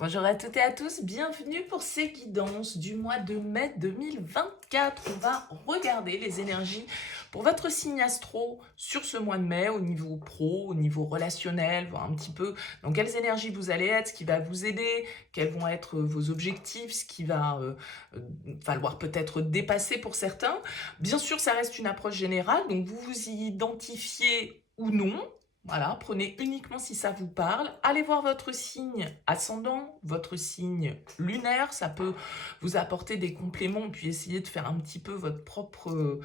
Bonjour à toutes et à tous, bienvenue pour ces guidances du mois de mai 2024. On va regarder les énergies pour votre signe astro sur ce mois de mai au niveau pro, au niveau relationnel, voir un petit peu dans quelles énergies vous allez être, ce qui va vous aider, quels vont être vos objectifs, ce qui va falloir peut-être dépasser pour certains. Bien sûr, ça reste une approche générale, donc vous vous y identifiez ou non. Voilà, prenez uniquement si ça vous parle. Allez voir votre signe ascendant, votre signe lunaire. Ça peut vous apporter des compléments, puis essayer de faire un petit peu votre propre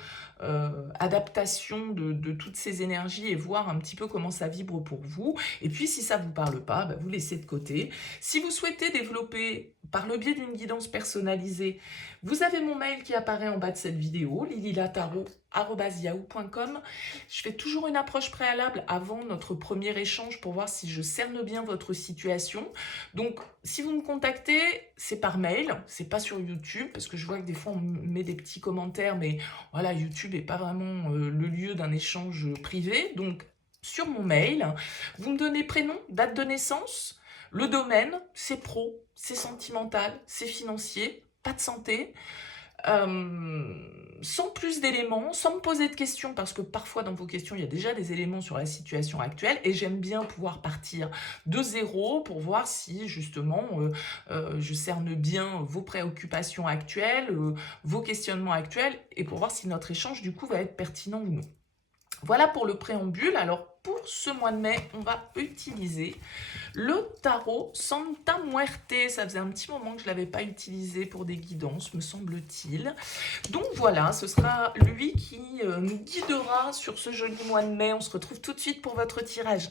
adaptation de toutes ces énergies et voir un petit peu comment ça vibre pour vous. Et puis, si ça ne vous parle pas, vous laissez de côté. Si vous souhaitez développer par le biais d'une guidance personnalisée, vous avez mon mail qui apparaît en bas de cette vidéo, lililataro@yahoo.com. Je fais toujours une approche préalable avant notre premier échange pour voir si je cerne bien votre situation. Donc, si vous me contactez, c'est par mail, c'est pas sur YouTube, parce que je vois que des fois on met des petits commentaires, mais voilà, YouTube n'est pas vraiment le lieu d'un échange privé. Donc, sur mon mail, vous me donnez prénom, date de naissance, le domaine, c'est pro, c'est sentimental, c'est financier, pas de santé. Sans plus d'éléments, sans me poser de questions, parce que parfois dans vos questions, il y a déjà des éléments sur la situation actuelle, et j'aime bien pouvoir partir de zéro pour voir si justement je cerne bien vos préoccupations actuelles, vos questionnements actuels, et pour voir si notre échange du coup va être pertinent ou non. Voilà pour le préambule. Alors pour ce mois de mai, on va utiliser le tarot Santa Muerte. Ça faisait un petit moment que je ne l'avais pas utilisé pour des guidances, me semble-t-il. Donc voilà, ce sera lui qui nous guidera sur ce joli mois de mai. On se retrouve tout de suite pour votre tirage.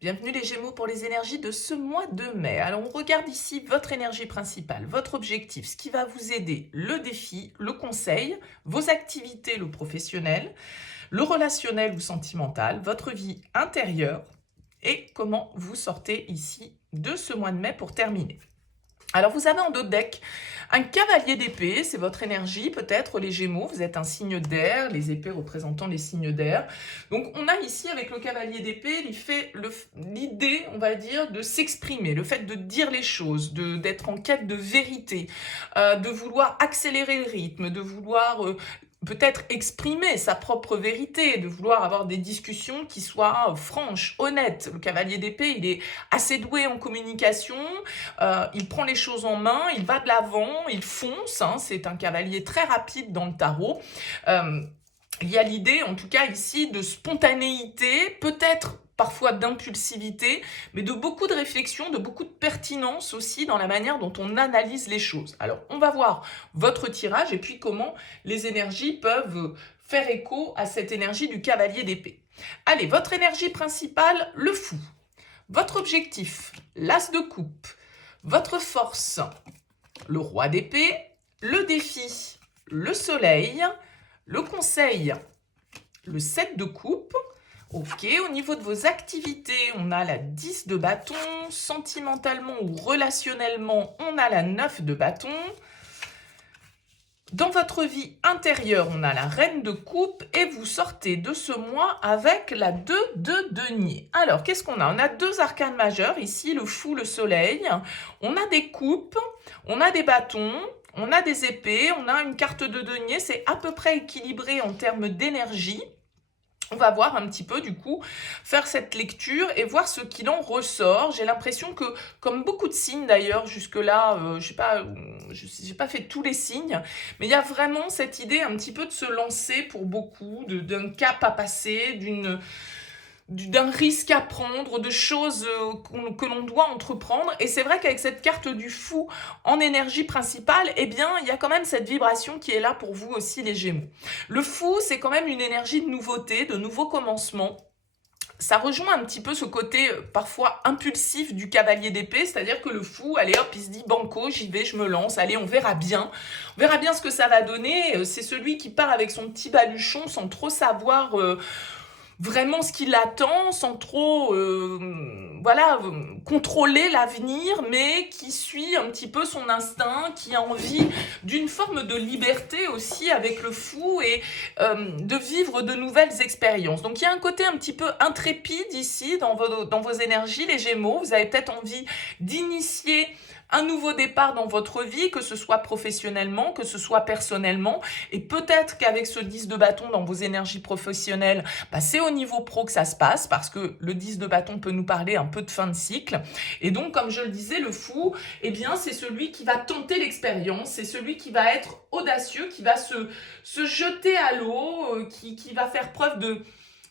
Bienvenue les Gémeaux pour les énergies de ce mois de mai. Alors on regarde ici votre énergie principale, votre objectif, ce qui va vous aider, le défi, le conseil, vos activités, le professionnel, le relationnel ou sentimental, votre vie intérieure et comment vous sortez ici de ce mois de mai pour terminer. Alors vous avez en dos de deck un cavalier d'épée, c'est votre énergie peut-être les Gémeaux, vous êtes un signe d'air, les épées représentant les signes d'air. Donc on a ici avec le cavalier d'épée l'idée, on va dire, de s'exprimer, le fait de dire les choses, d'être en quête de vérité, de vouloir accélérer le rythme, de vouloir peut-être exprimer sa propre vérité, de vouloir avoir des discussions qui soient franches, honnêtes. Le cavalier d'épée, il est assez doué en communication, il prend les choses en main, il va de l'avant, il fonce, hein, c'est un cavalier très rapide dans le tarot. Il y a l'idée, en tout cas ici, de spontanéité, peut-être parfois d'impulsivité, mais de beaucoup de réflexion, de beaucoup de pertinence aussi dans la manière dont on analyse les choses. Alors, on va voir votre tirage et puis comment les énergies peuvent faire écho à cette énergie du cavalier d'épée. Allez, votre énergie principale, le fou. Votre objectif, l'as de coupe. Votre force, le roi d'épée. Le défi, le soleil. Le conseil, le 7 de coupe. Ok, au niveau de vos activités, on a la 10 de bâton. Sentimentalement ou relationnellement, on a la 9 de bâton. Dans votre vie intérieure, on a la reine de coupe et vous sortez de ce mois avec la 2 de denier. Alors, qu'est-ce qu'on a? On a deux arcanes majeurs, ici le fou, le soleil. On a des coupes, on a des bâtons, on a des épées, on a une carte de denier. C'est à peu près équilibré en termes d'énergie. On va voir un petit peu, du coup, faire cette lecture et voir ce qu'il en ressort. J'ai l'impression que, comme beaucoup de signes d'ailleurs, jusque-là, je n'ai pas fait tous les signes, mais il y a vraiment cette idée un petit peu de se lancer pour beaucoup, d'un cap à passer, d'un risque à prendre, de choses que l'on doit entreprendre. Et c'est vrai qu'avec cette carte du fou en énergie principale, eh bien, il y a quand même cette vibration qui est là pour vous aussi, les Gémeaux. Le fou, c'est quand même une énergie de nouveauté, de nouveau commencement. Ça rejoint un petit peu ce côté parfois impulsif du cavalier d'épée, c'est-à-dire que le fou, allez hop, il se dit banco, j'y vais, je me lance, allez, on verra bien. On verra bien ce que ça va donner. C'est celui qui part avec son petit baluchon sans trop savoir vraiment ce qui l'attend, sans trop voilà, contrôler l'avenir, mais qui suit un petit peu son instinct, qui a envie d'une forme de liberté aussi avec le fou et de vivre de nouvelles expériences. Donc il y a un côté un petit peu intrépide ici dans vos énergies, les Gémeaux. Vous avez peut-être envie d'initier un nouveau départ dans votre vie, que ce soit professionnellement, que ce soit personnellement. Et peut-être qu'avec ce 10 de bâton dans vos énergies professionnelles, bah, c'est au niveau pro que ça se passe, parce que le 10 de bâton peut nous parler un peu de fin de cycle. Et donc, comme je le disais, le fou, eh bien, c'est celui qui va tenter l'expérience, c'est celui qui va être audacieux, qui va se jeter à l'eau, qui va faire preuve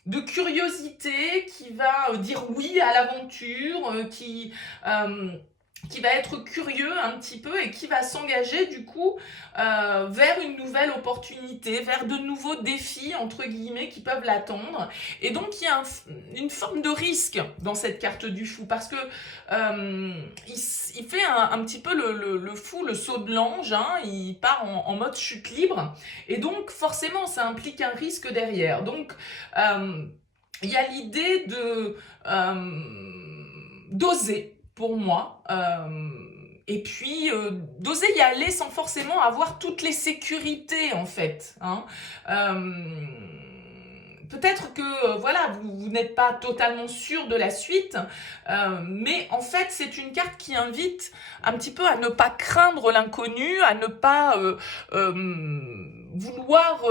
de curiosité, qui va dire oui à l'aventure, qui va être curieux un petit peu et qui va s'engager du coup vers une nouvelle opportunité, vers de nouveaux défis entre guillemets qui peuvent l'attendre. Et donc il y a une forme de risque dans cette carte du fou, parce que il fait un petit peu le fou, le saut de l'ange, hein, il part en mode chute libre, et donc forcément ça implique un risque derrière. Donc il y a l'idée d'oser, pour moi, et puis d'oser y aller sans forcément avoir toutes les sécurités en fait, hein. Peut-être que voilà, vous n'êtes pas totalement sûr de la suite, mais en fait c'est une carte qui invite un petit peu à ne pas craindre l'inconnu, à ne pas vouloir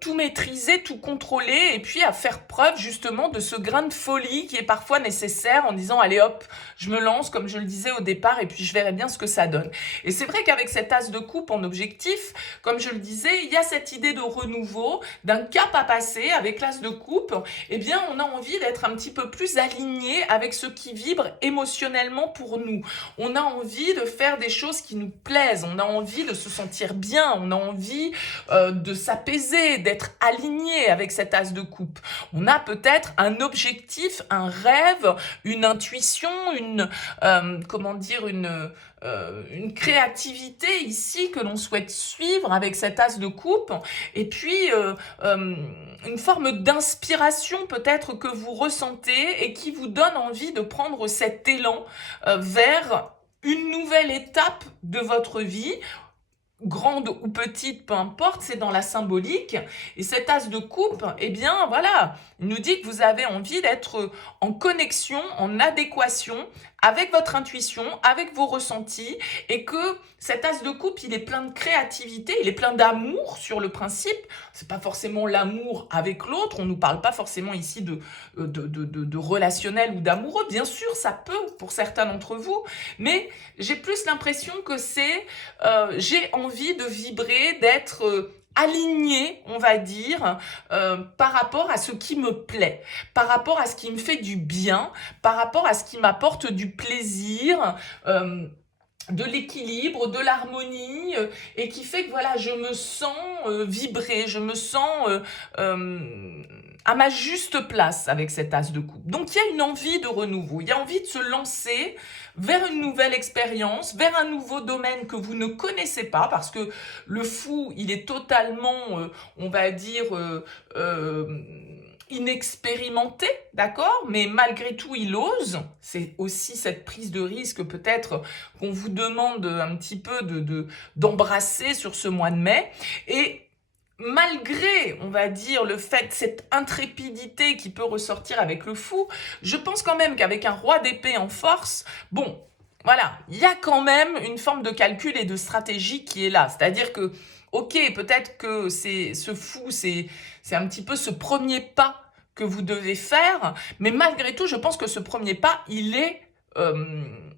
tout maîtriser, tout contrôler, et puis à faire preuve justement de ce grain de folie qui est parfois nécessaire, en disant allez hop, je me lance comme je le disais au départ et puis je verrai bien ce que ça donne. Et c'est vrai qu'avec cet as de coupe en objectif, comme je le disais, il y a cette idée de renouveau, d'un cap à passer. Avec l'as de coupe, eh bien on a envie d'être un petit peu plus aligné avec ce qui vibre émotionnellement pour nous. On a envie de faire des choses qui nous plaisent, on a envie de se sentir bien, on a envie de s'apaiser, d'être aligné avec cet as de coupe. On a peut-être un objectif, un rêve, une intuition, comment dire, une créativité ici que l'on souhaite suivre avec cet as de coupe, et puis une forme d'inspiration peut-être que vous ressentez et qui vous donne envie de prendre cet élan vers une nouvelle étape de votre vie, grande ou petite, peu importe, c'est dans la symbolique. Et cet as de coupe, eh bien voilà, il nous dit que vous avez envie d'être en connexion, en adéquation avec votre intuition, avec vos ressentis, et que cet as de coupe, il est plein de créativité, il est plein d'amour sur le principe. C'est pas forcément l'amour avec l'autre, on nous parle pas forcément ici de relationnel ou d'amoureux. Bien sûr, ça peut pour certains d'entre vous, mais j'ai plus l'impression que c'est j'ai envie de vibrer, d'être aligné, on va dire, par rapport à ce qui me plaît, par rapport à ce qui me fait du bien, par rapport à ce qui m'apporte du plaisir, de l'équilibre, de l'harmonie, et qui fait que voilà, je me sens vibrer, je me sens à ma juste place avec cet as de coupe. Donc il y a une envie de renouveau, il y a envie de se lancer vers une nouvelle expérience, vers un nouveau domaine que vous ne connaissez pas, parce que le fou, il est totalement, on va dire, inexpérimenté, d'accord? Mais malgré tout, il ose. C'est aussi cette prise de risque peut-être qu'on vous demande un petit peu d'embrasser sur ce mois de mai. Et malgré, on va dire, le fait, cette intrépidité qui peut ressortir avec le fou, je pense quand même qu'avec un roi d'épée en force, bon, voilà, il y a quand même une forme de calcul et de stratégie qui est là. C'est-à-dire que, ok, peut-être que ce fou, c'est un petit peu ce premier pas que vous devez faire, mais malgré tout, je pense que ce premier pas, il est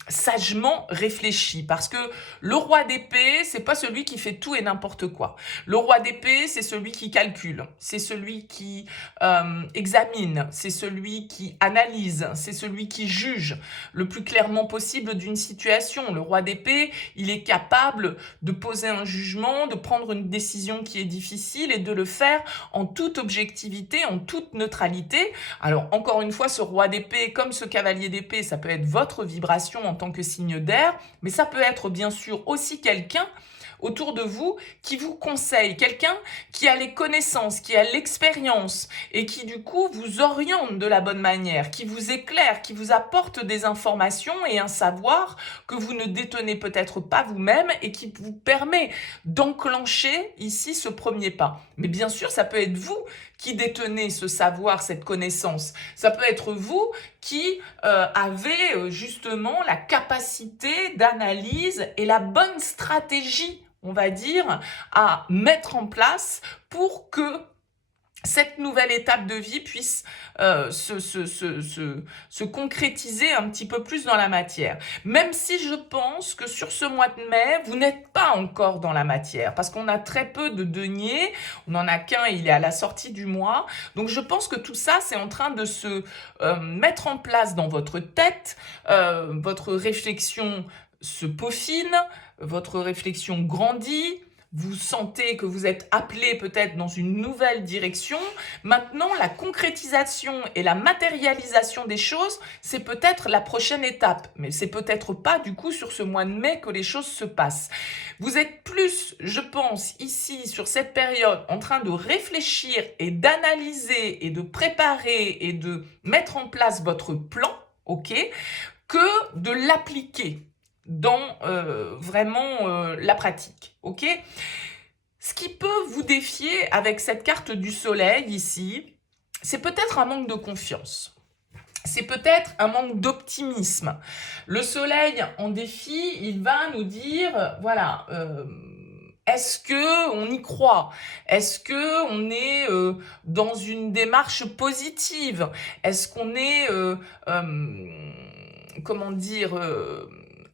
sagement réfléchi, parce que le roi d'épée, c'est pas celui qui fait tout et n'importe quoi. Le roi d'épée, c'est celui qui calcule, c'est celui qui examine, c'est celui qui analyse, c'est celui qui juge le plus clairement possible d'une situation. Le roi d'épée, il est capable de poser un jugement, de prendre une décision qui est difficile et de le faire en toute objectivité, en toute neutralité. Alors encore une fois, ce roi d'épée, comme ce cavalier d'épée, ça peut être votre vibration en tant que signe d'air, mais ça peut être bien sûr aussi quelqu'un autour de vous qui vous conseille, quelqu'un qui a les connaissances, qui a l'expérience et qui du coup vous oriente de la bonne manière, qui vous éclaire, qui vous apporte des informations et un savoir que vous ne détenez peut-être pas vous-même et qui vous permet d'enclencher ici ce premier pas. Mais bien sûr, ça peut être vous qui détenez ce savoir, cette connaissance. Ça peut être vous qui avez justement la capacité d'analyse et la bonne stratégie, on va dire, à mettre en place pour que cette nouvelle étape de vie puisse se concrétiser un petit peu plus dans la matière. Même si je pense que sur ce mois de mai, vous n'êtes pas encore dans la matière, parce qu'on a très peu de deniers, on n'en a qu'un, il est à la sortie du mois. Donc je pense que tout ça, c'est en train de se mettre en place dans votre tête, votre réflexion se peaufine, votre réflexion grandit, vous sentez que vous êtes appelé peut-être dans une nouvelle direction. Maintenant, la concrétisation et la matérialisation des choses, c'est peut-être la prochaine étape. Mais c'est peut-être pas du coup sur ce mois de mai que les choses se passent. Vous êtes plus, je pense, ici, sur cette période, en train de réfléchir et d'analyser et de préparer et de mettre en place votre plan, ok, que de l'appliquer dans vraiment la pratique, ok? Ce qui peut vous défier avec cette carte du soleil ici, c'est peut-être un manque de confiance. C'est peut-être un manque d'optimisme. Le soleil en défi, il va nous dire, voilà, est-ce que on y croit? Est-ce que on est dans une démarche positive? Est-ce qu'on est, comment dire,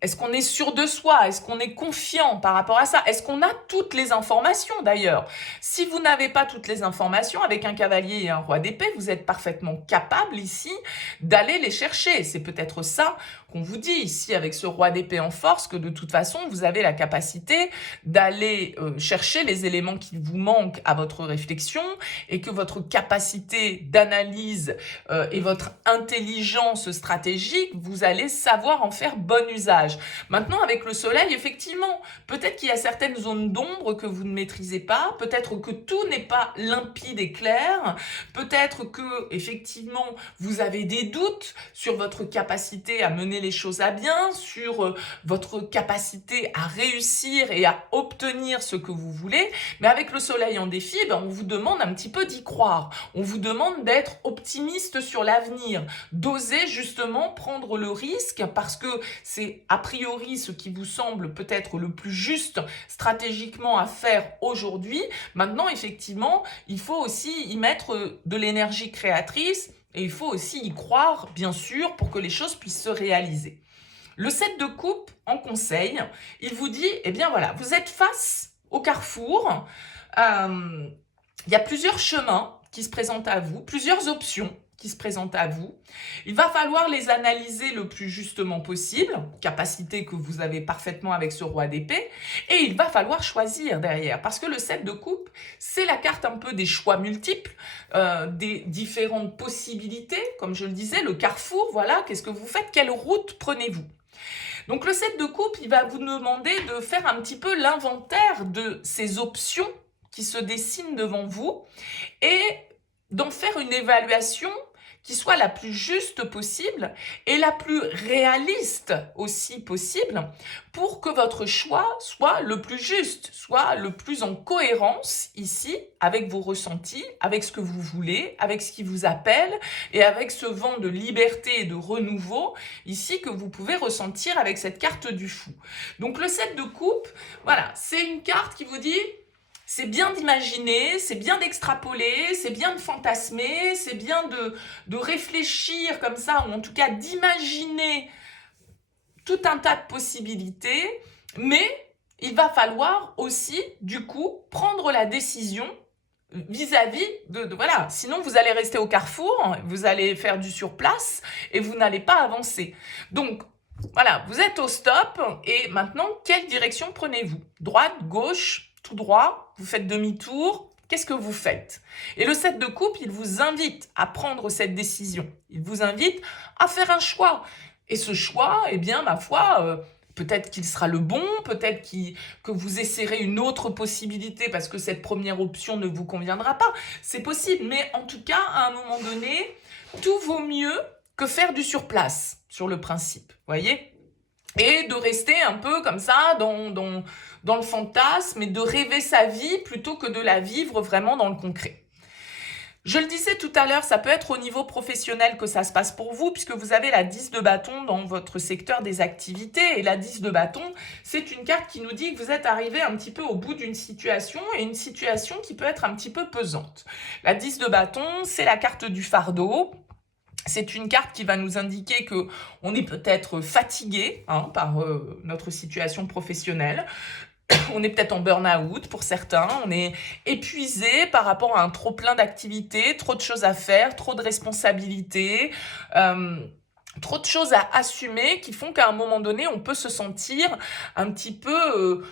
est-ce qu'on est sûr de soi? Est-ce qu'on est confiant par rapport à ça? Est-ce qu'on a toutes les informations d'ailleurs? Si vous n'avez pas toutes les informations, avec un cavalier et un roi d'épée, vous êtes parfaitement capable ici d'aller les chercher. C'est peut-être ça qu'on vous dit ici avec ce roi d'épée en force, que de toute façon, vous avez la capacité d'aller chercher les éléments qui vous manquent à votre réflexion et que votre capacité d'analyse et votre intelligence stratégique, vous allez savoir en faire bon usage. Maintenant, avec le soleil, effectivement, peut-être qu'il y a certaines zones d'ombre que vous ne maîtrisez pas, peut-être que tout n'est pas limpide et clair, peut-être que, effectivement, vous avez des doutes sur votre capacité à mener les choses à bien, sur votre capacité à réussir et à obtenir ce que vous voulez, mais avec le soleil en défi, on vous demande un petit peu d'y croire, on vous demande d'être optimiste sur l'avenir, d'oser justement prendre le risque parce que c'est a priori ce qui vous semble peut-être le plus juste stratégiquement à faire aujourd'hui. Maintenant, effectivement, il faut aussi y mettre de l'énergie créatrice et il faut aussi y croire, bien sûr, pour que les choses puissent se réaliser. Le 7 de coupe, en conseil, il vous dit, eh bien voilà, vous êtes face au carrefour, il y a plusieurs chemins qui se présentent à vous, plusieurs options qui se présentent à vous. Il va falloir les analyser le plus justement possible, capacité que vous avez parfaitement avec ce roi d'épée, et il va falloir choisir derrière, parce que le 7 de coupe, c'est la carte un peu des choix multiples, des différentes possibilités, comme je le disais, le carrefour, voilà, qu'est-ce que vous faites, quelle route prenez-vous? Donc le 7 de coupe, il va vous demander de faire un petit peu l'inventaire de ces options qui se dessinent devant vous et d'en faire une évaluation qui soit la plus juste possible et la plus réaliste aussi possible pour que votre choix soit le plus juste, soit le plus en cohérence ici avec vos ressentis, avec ce que vous voulez, avec ce qui vous appelle et avec ce vent de liberté et de renouveau ici que vous pouvez ressentir avec cette carte du fou. Donc le 7 de coupe, voilà, c'est une carte qui vous dit c'est bien d'imaginer, c'est bien d'extrapoler, c'est bien de fantasmer, c'est bien de réfléchir comme ça, ou en tout cas d'imaginer tout un tas de possibilités, mais il va falloir aussi, du coup, prendre la décision vis-à-vis de voilà, sinon vous allez rester au carrefour, vous allez faire du surplace et vous n'allez pas avancer. Donc, voilà, vous êtes au stop et maintenant, quelle direction prenez-vous? Droite, gauche, tout droit, vous faites demi-tour, qu'est-ce que vous faites? Et le 7 de coupe, il vous invite à prendre cette décision. Il vous invite à faire un choix. Et ce choix, eh bien, ma foi, Peut-être qu'il sera le bon, peut-être que vous essaierez une autre possibilité parce que cette première option ne vous conviendra pas. C'est possible, mais en tout cas, à un moment donné, tout vaut mieux que faire du surplace sur le principe, voyez ? Et de rester un peu comme ça dans le fantasme et de rêver sa vie plutôt que de la vivre vraiment dans le concret. Je le disais tout à l'heure, ça peut être au niveau professionnel que ça se passe pour vous, puisque vous avez la 10 de bâton dans votre secteur des activités. Et la 10 de bâton, c'est une carte qui nous dit que vous êtes arrivé un petit peu au bout d'une situation, et une situation qui peut être un petit peu pesante. La 10 de bâton, c'est la carte du fardeau. C'est une carte qui va nous indiquer que on est peut-être fatigué par notre situation professionnelle. On est peut-être en burn-out pour certains, on est épuisé par rapport à un trop-plein d'activités, trop de choses à faire, trop de responsabilités, trop de choses à assumer qui font qu'à un moment donné, on peut se sentir un petit peu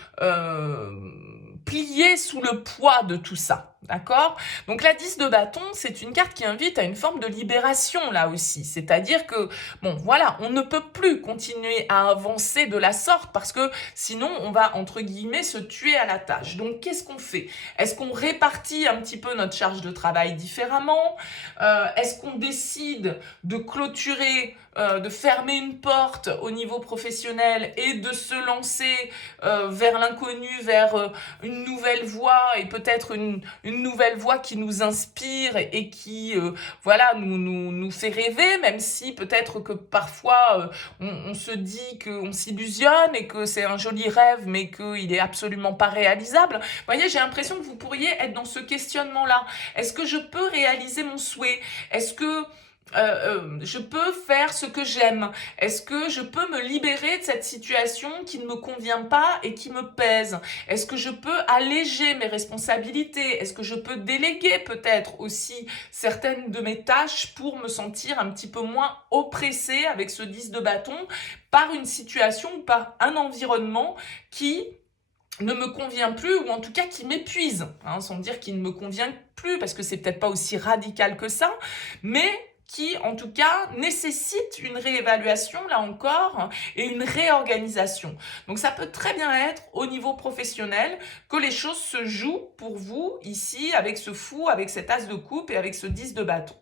plié sous le poids de tout ça. D'accord ? Donc la 10 de bâton, c'est une carte qui invite à une forme de libération là aussi. C'est-à-dire que, bon voilà, on ne peut plus continuer à avancer de la sorte parce que sinon on va, entre guillemets, se tuer à la tâche. Donc qu'est-ce qu'on fait ? Est-ce qu'on répartit un petit peu notre charge de travail différemment ? Est-ce qu'on décide de clôturer, de fermer une porte au niveau professionnel et de se lancer vers l'inconnu, vers une nouvelle voie et peut-être une nouvelle voie qui nous inspire et qui voilà nous fait rêver, même si peut-être que parfois on se dit qu'on s'illusionne et que c'est un joli rêve mais qu'il est absolument pas réalisable. Vous voyez, j'ai l'impression que vous pourriez être dans ce questionnement-là. Est-ce que je peux réaliser mon souhait ? Est-ce que je peux faire ce que j'aime? Est-ce que je peux me libérer de cette situation qui ne me convient pas et qui me pèse? Est-ce que je peux alléger mes responsabilités? Est-ce que je peux déléguer peut-être aussi certaines de mes tâches pour me sentir un petit peu moins oppressée avec ce 10 de bâton par une situation ou par un environnement qui ne me convient plus ou en tout cas qui m'épuise, sans dire qu'il ne me convient plus parce que c'est peut-être pas aussi radical que ça, mais qui, en tout cas, nécessite une réévaluation, là encore, et une réorganisation. Donc, ça peut très bien être, au niveau professionnel, que les choses se jouent pour vous, ici, avec ce fou, avec cet as de coupe et avec ce 10 de bâton.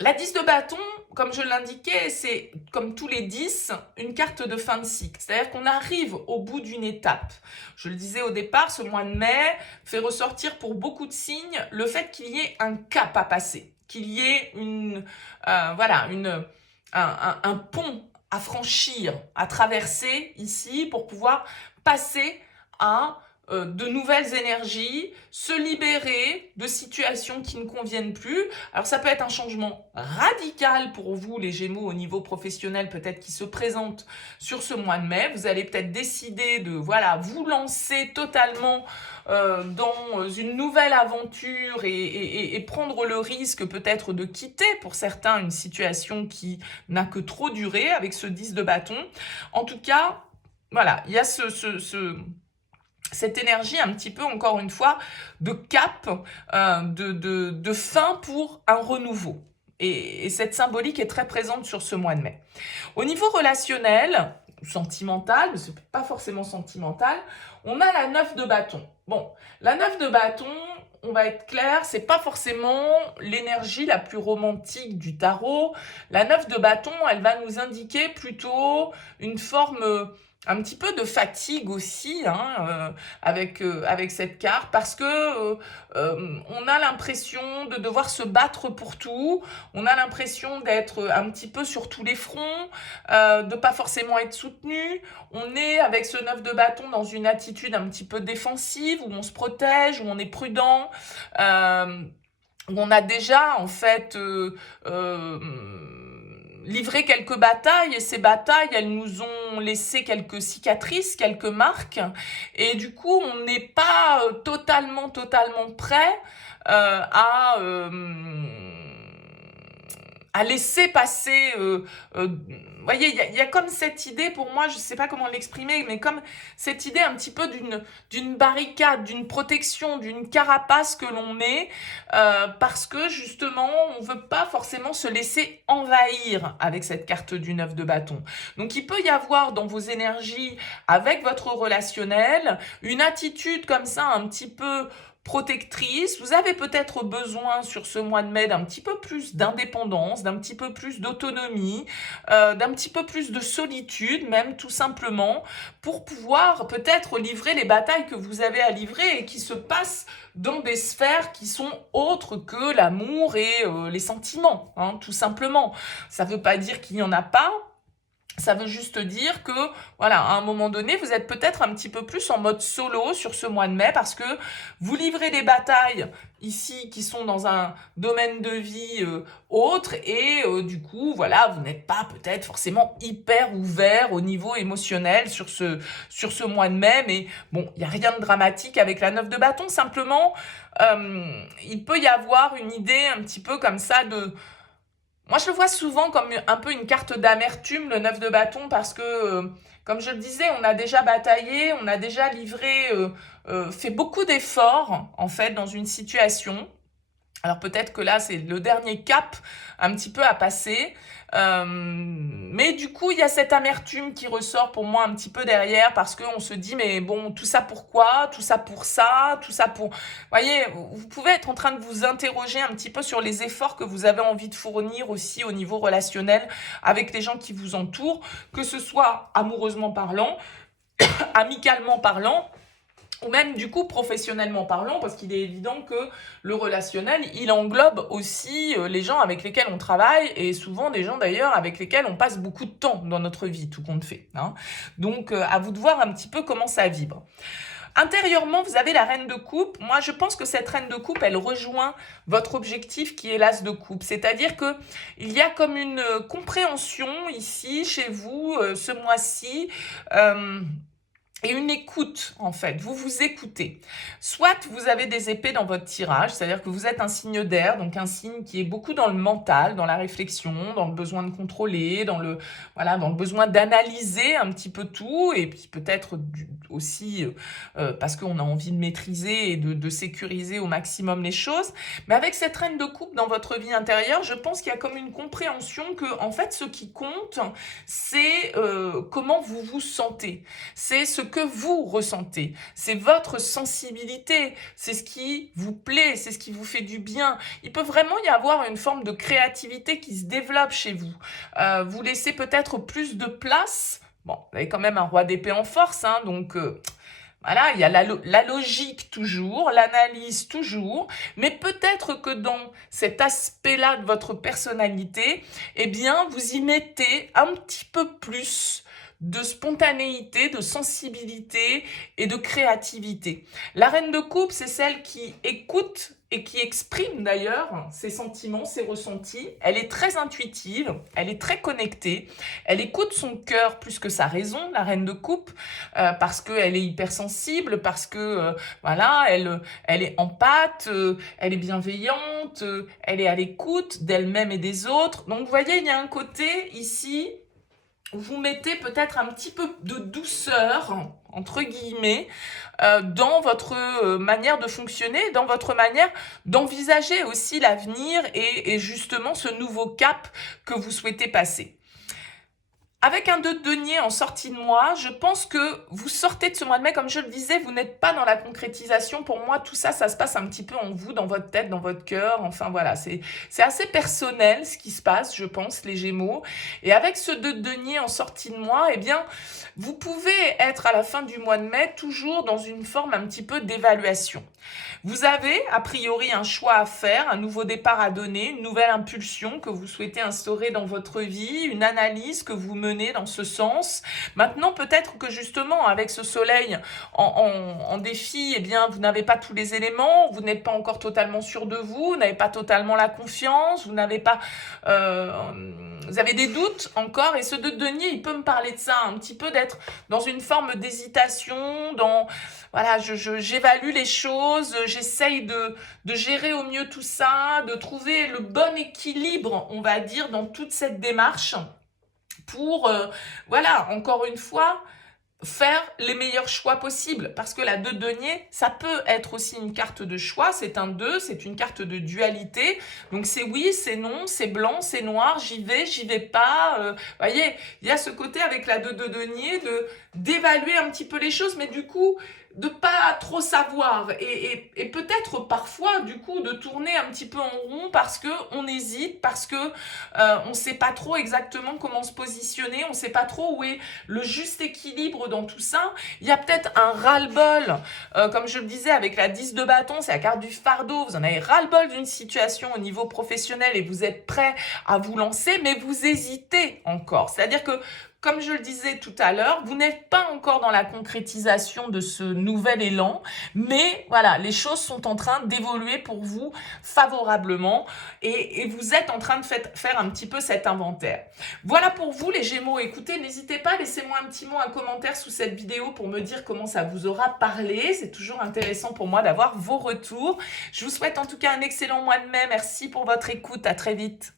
La 10 de bâton, comme je l'indiquais, c'est, comme tous les 10, une carte de fin de cycle. C'est-à-dire qu'on arrive au bout d'une étape. Je le disais au départ, ce mois de mai fait ressortir pour beaucoup de signes le fait qu'il y ait un cap à passer, qu'il y ait un pont à franchir, à traverser ici pour pouvoir passer à de nouvelles énergies, se libérer de situations qui ne conviennent plus. Alors ça peut être un changement radical pour vous, les Gémeaux, au niveau professionnel, peut-être qui se présente sur ce mois de mai. Vous allez peut-être décider de vous lancer totalement dans une nouvelle aventure et prendre le risque peut-être de quitter pour certains une situation qui n'a que trop duré avec ce 10 de bâton. En tout cas, voilà, il y a cette énergie un petit peu, encore une fois, de cap, de fin pour un renouveau. Et cette symbolique est très présente sur ce mois de mai. Au niveau relationnel, sentimental, mais c'est pas forcément sentimental, on a la 9 de bâton. Bon, la 9 de bâton, on va être clair, c'est pas forcément l'énergie la plus romantique du tarot. La 9 de bâton, elle va nous indiquer plutôt une forme un petit peu de fatigue aussi avec cette carte parce que on a l'impression de devoir se battre pour tout, on a l'impression d'être un petit peu sur tous les fronts, de pas forcément être soutenu. On est avec ce 9 de bâton dans une attitude un petit peu défensive où on se protège, où on est prudent, où on a déjà en fait livré quelques batailles et ces batailles, elles nous ont laissé quelques cicatrices, quelques marques et du coup, on n'est pas totalement prêt à à laisser passer, vous voyez, il y a comme cette idée, pour moi, je ne sais pas comment l'exprimer, mais comme cette idée un petit peu d'une barricade, d'une protection, d'une carapace que l'on met, parce que justement, on ne veut pas forcément se laisser envahir avec cette carte du 9 de bâton. Donc, il peut y avoir dans vos énergies, avec votre relationnel, une attitude comme ça, un petit peu protectrice. Vous avez peut-être besoin sur ce mois de mai d'un petit peu plus d'indépendance, d'un petit peu plus d'autonomie, d'un petit peu plus de solitude même tout simplement, pour pouvoir peut-être livrer les batailles que vous avez à livrer et qui se passent dans des sphères qui sont autres que l'amour et les sentiments, hein, tout simplement. Ça ne veut pas dire qu'il n'y en a pas. Ça veut juste dire que, voilà, à un moment donné, vous êtes peut-être un petit peu plus en mode solo sur ce mois de mai parce que vous livrez des batailles ici qui sont dans un domaine de vie autre et du coup, voilà, vous n'êtes pas peut-être forcément hyper ouvert au niveau émotionnel sur ce mois de mai, mais bon, il n'y a rien de dramatique avec la 9 de bâton, simplement, il peut y avoir une idée un petit peu comme ça de... Moi, je le vois souvent comme un peu une carte d'amertume, le 9 de bâton, parce que, comme je le disais, on a déjà bataillé, on a déjà livré, fait beaucoup d'efforts, en fait, dans une situation. Alors peut-être que là, c'est le dernier cap un petit peu à passer. Mais du coup, il y a cette amertume qui ressort pour moi un petit peu derrière parce qu'on se dit, mais bon, tout ça pourquoi? Tout ça pour ça? Tout ça pour... Vous voyez, vous pouvez être en train de vous interroger un petit peu sur les efforts que vous avez envie de fournir aussi au niveau relationnel avec les gens qui vous entourent, que ce soit amoureusement parlant, amicalement parlant, ou même du coup professionnellement parlant, parce qu'il est évident que le relationnel, il englobe aussi les gens avec lesquels on travaille, et souvent des gens d'ailleurs avec lesquels on passe beaucoup de temps dans notre vie, tout compte fait, hein. Donc à vous de voir un petit peu comment ça vibre. Intérieurement, vous avez la reine de coupe. Moi, je pense que cette reine de coupe, elle rejoint votre objectif qui est l'as de coupe. C'est-à-dire que il y a comme une compréhension ici, chez vous, ce mois-ci, et une écoute, en fait. Vous vous écoutez. Soit vous avez des épées dans votre tirage, c'est-à-dire que vous êtes un signe d'air, donc un signe qui est beaucoup dans le mental, dans la réflexion, dans le besoin de contrôler, dans le besoin d'analyser un petit peu tout, et puis peut-être aussi parce qu'on a envie de maîtriser et de sécuriser au maximum les choses. Mais avec cette reine de coupe dans votre vie intérieure, je pense qu'il y a comme une compréhension que, en fait, ce qui compte, c'est comment vous vous sentez. C'est ce que vous ressentez, c'est votre sensibilité, c'est ce qui vous plaît, c'est ce qui vous fait du bien. Il peut vraiment y avoir une forme de créativité qui se développe chez vous. Vous laissez peut-être plus de place. Bon, vous avez quand même un roi d'épée en force, hein, donc... voilà, il y a la logique toujours, l'analyse toujours, mais peut-être que dans cet aspect-là de votre personnalité, eh bien, vous y mettez un petit peu plus de spontanéité, de sensibilité et de créativité. La reine de coupe, c'est celle qui écoute et qui exprime d'ailleurs ses sentiments, ses ressentis. Elle est très intuitive, elle est très connectée, elle écoute son cœur plus que sa raison, la reine de coupe, parce qu'elle est hypersensible, parce que voilà, elle est empathe, elle est bienveillante, elle est à l'écoute d'elle-même et des autres. Donc vous voyez, il y a un côté ici, vous mettez peut-être un petit peu de douceur, entre guillemets, dans votre manière de fonctionner, dans votre manière d'envisager aussi l'avenir et justement ce nouveau cap que vous souhaitez passer. Avec un 2 de denier en sortie de mois, je pense que vous sortez de ce mois de mai, comme je le disais, vous n'êtes pas dans la concrétisation. Pour moi, tout ça, ça se passe un petit peu en vous, dans votre tête, dans votre cœur. Enfin, voilà, c'est assez personnel ce qui se passe, je pense, les Gémeaux. Et avec ce 2 de denier en sortie de mois, eh bien, vous pouvez être à la fin du mois de mai toujours dans une forme un petit peu d'évaluation. Vous avez, a priori, un choix à faire, un nouveau départ à donner, une nouvelle impulsion que vous souhaitez instaurer dans votre vie, une analyse que vous menez dans ce sens. Maintenant, peut-être que justement, avec ce soleil en défi, eh bien, vous n'avez pas tous les éléments, vous n'êtes pas encore totalement sûr de vous n'avez pas totalement la confiance, vous n'avez pas... vous avez des doutes encore, et ce 2 de denier, il peut me parler de ça, un petit peu d'être dans une forme d'hésitation, dans... voilà, j'évalue les choses, j'essaye de gérer au mieux tout ça, de trouver le bon équilibre, on va dire, dans toute cette démarche pour, voilà, encore une fois, faire les meilleurs choix possibles. Parce que la 2 de denier, ça peut être aussi une carte de choix. C'est un 2, c'est une carte de dualité. Donc c'est oui, c'est non, c'est blanc, c'est noir, j'y vais pas. Voyez, il y a ce côté avec la 2 de denier d'évaluer un petit peu les choses, mais du coup, de pas trop savoir et peut-être parfois du coup de tourner un petit peu en rond parce que on hésite, parce que on sait pas trop exactement comment se positionner, on sait pas trop où est le juste équilibre dans tout ça. Il y a peut-être un ras-le-bol, comme je le disais avec la 10 de bâton, c'est la carte du fardeau, vous en avez ras-le-bol d'une situation au niveau professionnel et vous êtes prêt à vous lancer, mais vous hésitez encore. C'est-à-dire que comme je le disais tout à l'heure, vous n'êtes pas encore dans la concrétisation de ce nouvel élan, mais voilà, les choses sont en train d'évoluer pour vous favorablement et vous êtes en train de faire un petit peu cet inventaire. Voilà pour vous les Gémeaux. Écoutez, n'hésitez pas, laissez-moi un petit mot, un commentaire sous cette vidéo pour me dire comment ça vous aura parlé. C'est toujours intéressant pour moi d'avoir vos retours. Je vous souhaite en tout cas un excellent mois de mai. Merci pour votre écoute. À très vite.